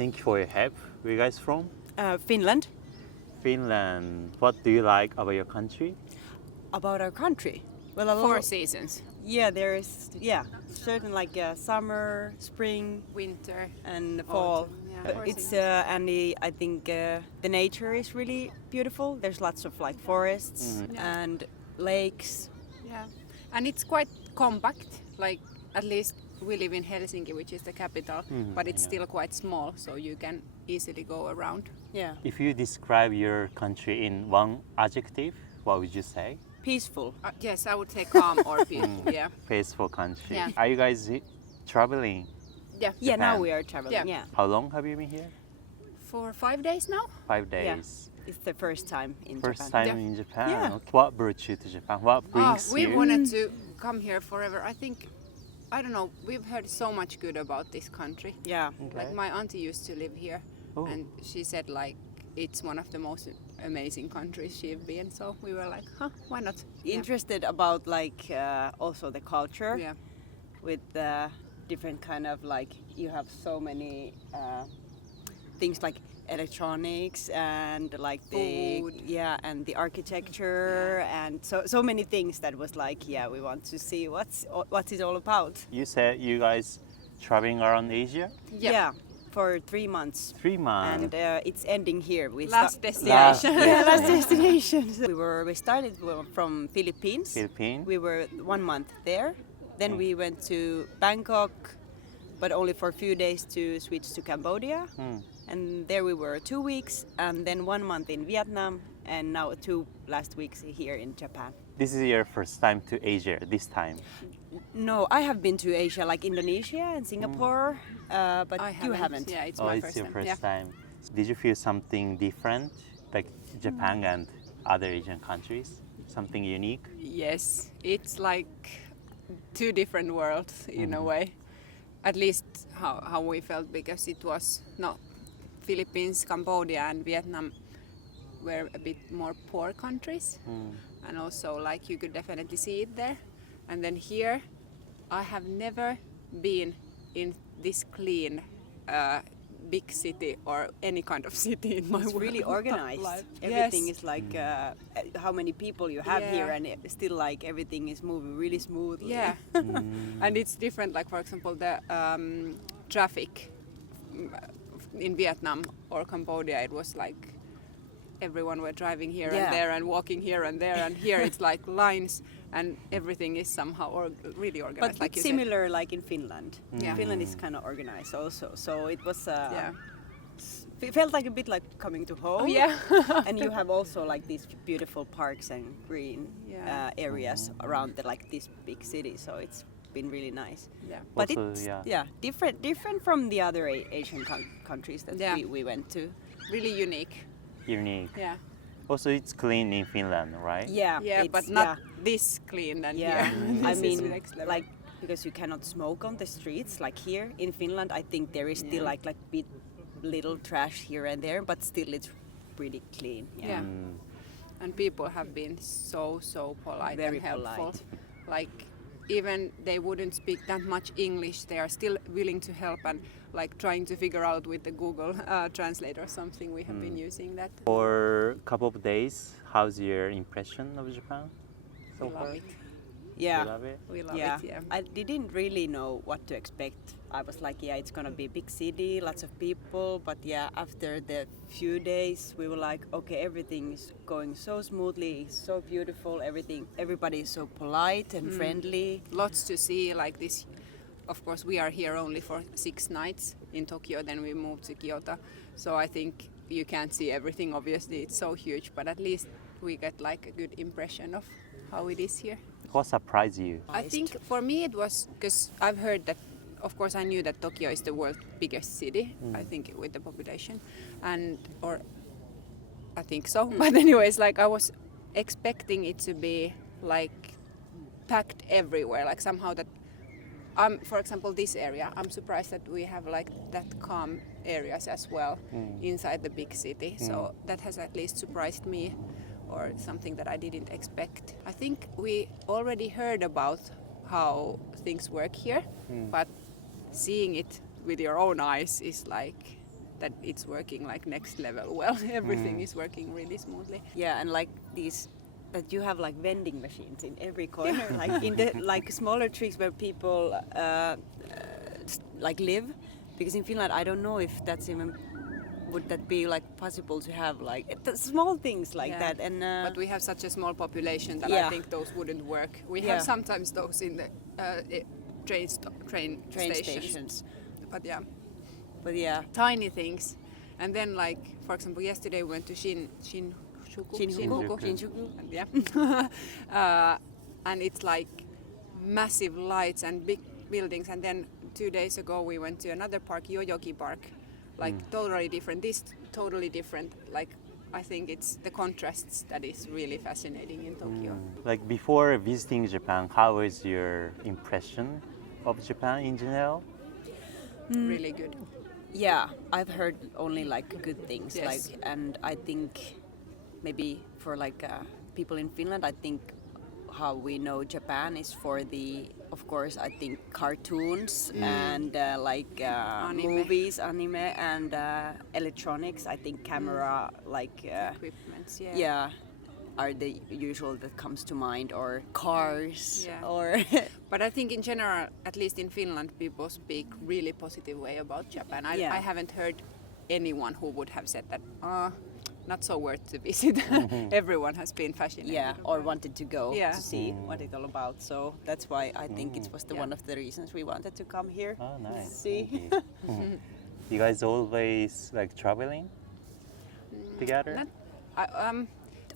Thank you for your help. Where you guys from? Finland. Finland. What do you like about your country? About our country? Well, a Four lot. seasons. Yeah, there is. Yeah, certain like summer, spring, Winter. and fall. Autumn, yeah. But Four it's seasons. I think the nature is really beautiful. There's lots of like forests Yeah. and lakes. Yeah. And it's quite compact. Like at least we live in Helsinki, which is the capital, but it's still quite small, so you can easily go around. Yeah, If you describe your country in one adjective, what would you say? peaceful. Yes, I would say calm or peaceful. Yeah. Peaceful country. Yeah. Are you guys traveling? Yeah. Yeah, now Japan. we are traveling. Yeah. How long have you been here? For 5 days now. 5 days. It's the first time in First Japan. time in Japan. Yeah. Okay. What brought you to Japan? What brings We you? wanted to come here forever. I don't know, we've heard so much good about this country. Yeah. Okay. Like my auntie used to live here, Oh. and she said like it's one of the most amazing countries she've been. So we were like, why not? Interested about like also the culture. Yeah. With different kind of like you have so many things like electronics and like the Food. and the architecture and so many things that was like we want to see what's it all about. You said you guys traveling around Asia? Yeah. For 3 months. 3 months. And it's ending here. Last destination. Last destination. We started from Philippines. Philippines? We were 1 month there. Then we went to Bangkok, but only for a few days to switch to Cambodia. And there we were 2 weeks, and then 1 month in Vietnam, and now 2 last weeks here in Japan. This is your first time to Asia this time. No, I have been to Asia, like Indonesia and Singapore, but I you haven't. Yeah, it's Oh, my it's first your time. first Yeah. time. Did you feel something different, like Japan and other Asian countries? Something unique? Yes, it's like two different worlds in a way. At least how we felt, because it was Philippines, Cambodia and Vietnam were a bit more poor countries, and also like you could definitely see it there. And then here, I have never been in this clean big city or any kind of city in my It's really organized. life. Everything Yes. is like how many people you have Yeah. here, and still like everything is moving really smoothly. Yeah, and it's different. Like for example, the traffic in Vietnam or Cambodia, it was like everyone were driving here Yeah. and there and walking here and there, and here it's like lines and everything is somehow really organized. But like it's you said. similar like in Finland. Yeah. Finland is kind of organized also, so it was. Yeah. It felt like a bit like coming to home. Oh, yeah. And you have also like these beautiful parks and green Yeah. areas around like this big city, so it's been really nice. Yeah. But Also, it's different from the other Asian countries that Yeah. we went to. Really unique. Unique. Yeah. Also, it's clean in Finland, right? Yeah, Yeah, it's- but not this clean than Yeah, here. I This is mean, next level. like because you cannot smoke on the streets like here in Finland. I think there is still Yeah. like bit little trash here and there, but still it's pretty clean. Yeah. And people have been so polite Very and helpful. polite. Like even they wouldn't speak that much English, they are still willing to help and like trying to figure out with the Google Translate or something. We have been using that. For a couple of days, how's your impression of Japan so We far? love it. Yeah. You love it? We love Yeah. it. Yeah. I didn't really know what to expect. I was like, it's gonna be a big city, lots of people, but after the few days we were like, okay, everything is going so smoothly, it's so beautiful, everybody is so polite and friendly. Lots to see like this. Of course, we are here only for 6 nights in Tokyo, then we moved to Kyoto. So I think you can't see everything, obviously, it's so huge, but at least we get like a good impression of how it is here. What surprised you? I think for me it was because I've heard that, of course I knew that Tokyo is the world's biggest city, I think with the population, or I think so. But anyways, like I was expecting it to be like packed everywhere, like somehow that for example, this area, I'm surprised that we have like that calm areas as well inside the big city. So that has at least surprised me, or something that I didn't expect. I think we already heard about how things work here, but seeing it with your own eyes is like that it's working like next level well. Everything is working really smoothly. Yeah, and like these that you have like vending machines in every corner, like in the like smaller tricks where people like live, because in Finland I don't know if that's even would that be like possible to have like small things like that. And but we have such a small population that I think those wouldn't work. We have sometimes those in the train stations. But yeah, tiny things. And then like for example yesterday we went to Shinjuku. Yeah. And it's like massive lights and big buildings. And then 2 days ago we went to another park, Yoyogi Park, like totally different. This totally different. Like I think it's the contrasts that is really fascinating in Tokyo. Like before visiting Japan, how was your impression of Japan in general? Really good. Yeah, I've heard only like good things. Yes. Like, and I think maybe for like people in Finland, I think how we know Japan is for the, of course, I think cartoons and like movies, anime, and electronics. I think camera like Equipments, are the usual that comes to mind, or cars, or. But I think in general, at least in Finland, people speak really positive way about Japan. I haven't heard anyone who would have said that not so worth to visit. Everyone has been fascinated. Or wanted to go to see what it's all about. So that's why I think it was one of the reasons we wanted to come here. Oh, nice. See. You guys always like traveling together?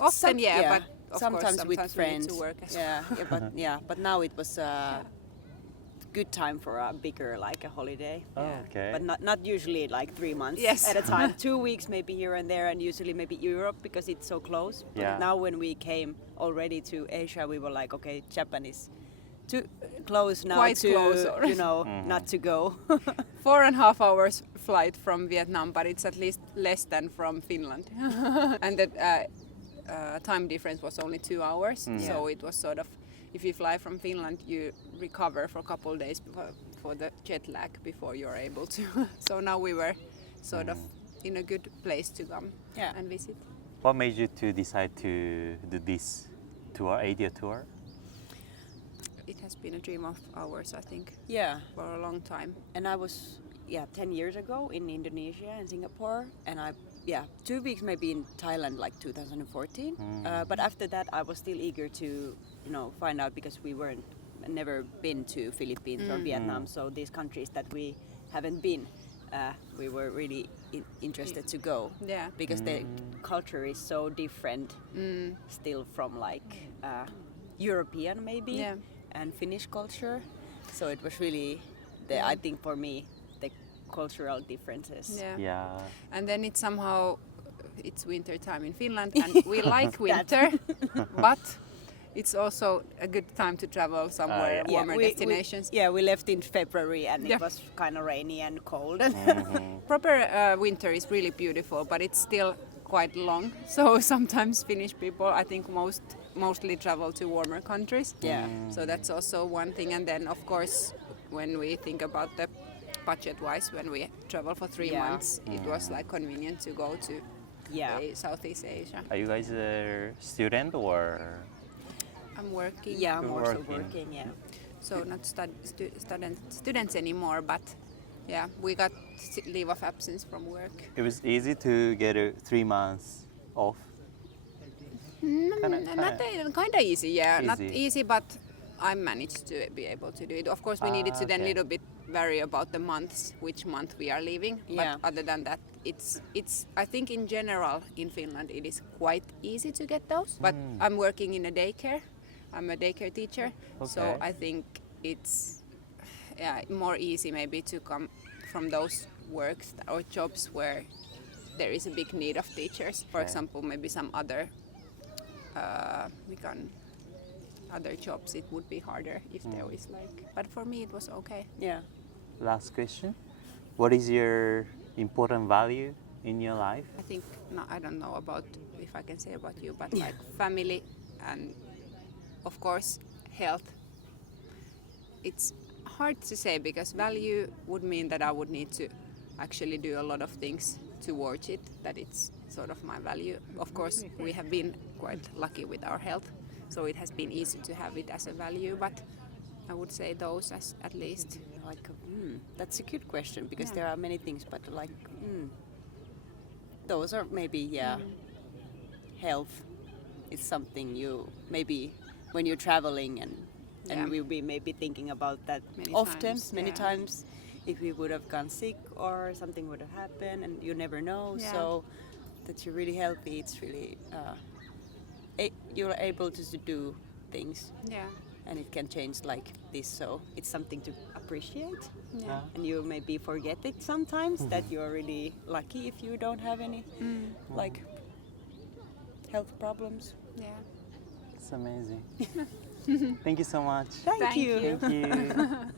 Often, but of sometimes course, with friends. We need to work as well. But now it was a good time for a bigger like a holiday. Oh, okay. But not usually like 3 months Yes. at a time. 2 weeks maybe here and there, and usually maybe Europe because it's so close. But now when we came already to Asia, we were like, okay, Japan is too close now Quite to close already. not to go. 4.5 hours flight from Vietnam, but it's at least less than from Finland. And the time difference was only 2 hours, so it was sort of, if you fly from Finland, you recover for a couple of days for the jet lag before you're able to. So now we were sort of in a good place to come and visit. What made you to decide to do this tour, Asia tour? It has been a dream of ours, I think, Yeah. for a long time. And I was 10 years ago in Indonesia and Singapore, and 2 weeks maybe in Thailand like 2014. But after that I was still eager to find out, because we never been to Philippines or Vietnam, so these countries that we haven't been, we were really interested to go. Yeah. Because the culture is so different still from like European maybe and Finnish culture. So it was really I think for me the cultural differences. Yeah. And then it's somehow, it's winter time in Finland and we like winter, but it's also a good time to travel somewhere warmer destinations. We left in February and it was kind of rainy and cold. Proper winter is really beautiful, but it's still quite long. So sometimes Finnish people, I think mostly travel to warmer countries. Yeah. So that's also one thing. And then of course, when we think about the budget-wise, when we travel for 3 months, it was like convenient to go to Southeast Asia. Are you guys a student or? I'm working. Yeah, I'm also Working. working. Yeah. So not students anymore, but we got leave of absence from work. It was easy to get 3 months off. Kind of easy, not Easy. easy, but I managed to be able to do it. Of course, we needed to then okay. little bit vary about the months, which month we are leaving. Yeah. But other than that, it's. I think in general in Finland it is quite easy to get those. But I'm working in a daycare. I'm a daycare teacher, so Okay. I think it's more easy maybe to come from those works or jobs where there is a big need of teachers. For example, maybe some other other jobs, it would be harder if there was like. But for me, it was okay. Yeah. Last question. What is your important value in your life? I think I don't know about if I can say about you, but like family and of course health. It's hard to say because value would mean that I would need to actually do a lot of things towards it, that it's sort of my value. Of course, we have been quite lucky with our health, so it has been easy to have it as a value, but I would say those as at least. Like, that's a good question because Yeah. there are many things, but like, those are maybe health is something you maybe when you're traveling and Yeah. we'll be maybe thinking about that many Yeah. times if we would have gone sick or something would have happened and you never know. Yeah. So that you're really healthy, it's really you're able to do things Yeah. and it can change like this. So it's something to appreciate. Yeah. And you maybe forget it sometimes that you're really lucky if you don't have any like health problems. Yeah. It's amazing. Thank you so much. Thank Thank you. you. Thank you.